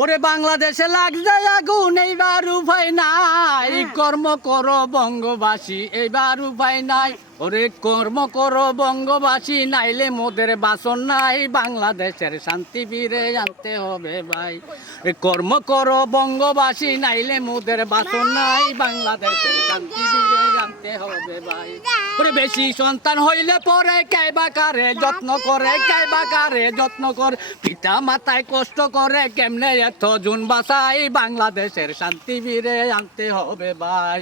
ওরে বাংলাদেশে লাগছে আগুন এইবার উপায় নাই, কর্ম করো বঙ্গবাসী এইবার উপায় নাই। ওরে কর্ম করো বঙ্গবাসী, নাইলে মোদের বাসন নাই, বাংলাদেশের শান্তি ফিরে আনতে হবে ভাই। কর্ম করো বঙ্গবাসী, নাইলে মোদের বাসন নাই, বাংলাদেশের শান্তি ফিরে আনতে হবে ভাই। ওরে বেশি সন্তান হইলে পরে কাইবা কারে যত্ন করে, কাইবা কারে যত্ন করে, পিতা মাতায় কষ্ট করে, কেমনে এত জুন বাসাই, বাংলাদেশের শান্তি ফিরে আনতে হবে ভাই।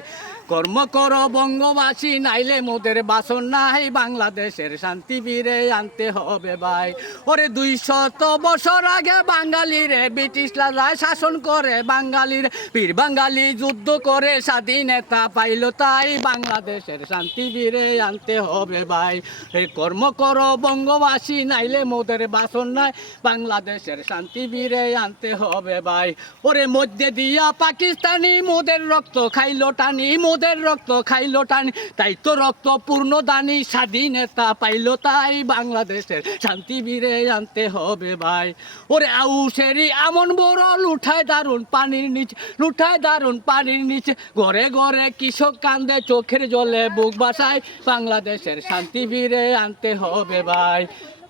কর্ম করো বঙ্গবাসী, নাইলে মোদের বাসন নাই, বাংলাদেশের শান্তি ফিরে আনতে হবে ভাই। ওরে 200 বছর আগে বাঙালিরে ব্রিটিশরা শাসন করে, বাঙালির বীর বাঙালি যুদ্ধ করে স্বাধীনতা পাইল, তাই বাংলাদেশের শান্তি ফিরে আনতে হবে ভাই। এই কর্ম করো বঙ্গবাসী, নাইলে মোদের বাসন নাই, বাংলাদেশের শান্তি ফিরে আনতে হবে ভাই। ওরে মধ্যে দিয়া পাকিস্তানি মোদের রক্ত খাইলো টানি, মোদের রক্ত খাইলো টানি, তাই তো রক্ত পূর্ণ দানি, স্বাধীনতা পাইলো, তাই বাংলাদেশের শান্তি ফিরে আনতে হবে ভাই। ওরে আউসেরি আমন বড় লুঠায় দারুন পানির নিচে, লুঠায় দারুন পানির নিচে, ঘরে ঘরে কৃষক কান্দে চোখের জলে বুক বাসায়, বাংলাদেশের শান্তি ফিরে আনতে হবে ভাই।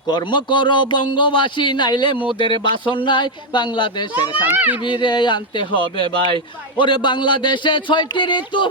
কর্ম করো বঙ্গবাসী, নাইলে মোদের বাসন নাই, বাংলাদেশের শান্তি ফিরে আনতে হবে ভাই। ওরে বাংলাদেশে 6টি ঋতু